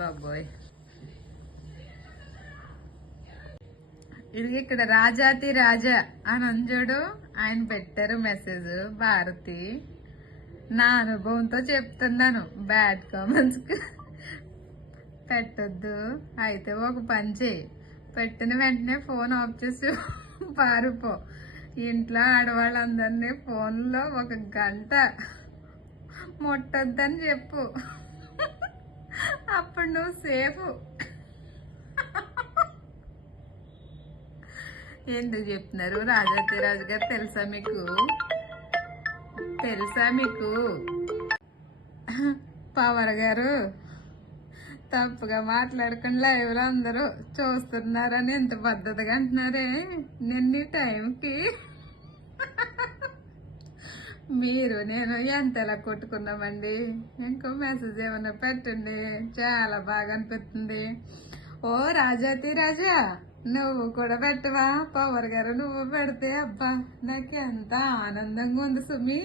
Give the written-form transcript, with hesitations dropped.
బాబోయ్, ఇది ఇక్కడ రాజాతి రాజా అని అంజుడు ఆయన పెట్టారు మెసేజ్. భారతి, నా అనుభవంతో చెప్తున్నాను, బ్యాడ్ కామెంట్స్ పెట్టద్దు. అయితే ఒక పని చేయి, పెట్టిన వెంటనే ఫోన్ ఆఫ్ చేసి పారిపో. ఇంట్లో ఆడవాళ్ళందరినీ ఫోన్లో 1 గంట ముట్టొద్దని చెప్పు, అప్పుడు నువ్వు సేఫ్. ఎందుకు చెప్తున్నారు? రాజాతిరాజు గారు తెలుసా మీకు? పవర్ గారు తప్పుగా మాట్లాడకుండా లైవ్ లో అందరూ చూస్తున్నారని ఎంత పద్ధతిగా అంటున్నారే. నిన్న టైంకి మీరు నేను ఎంతలా కొట్టుకున్నామండి. ఇంకో మెసేజ్ ఏమైనా పెట్టండి, చాలా బాగా అనిపిస్తుంది. ఓ రాజాతి రాజా, నువ్వు కూడా పెట్టవా? పవర్ గారు నువ్వు పెడితే అబ్బా నాకు ఎంత ఆనందంగా ఉంది సుమి.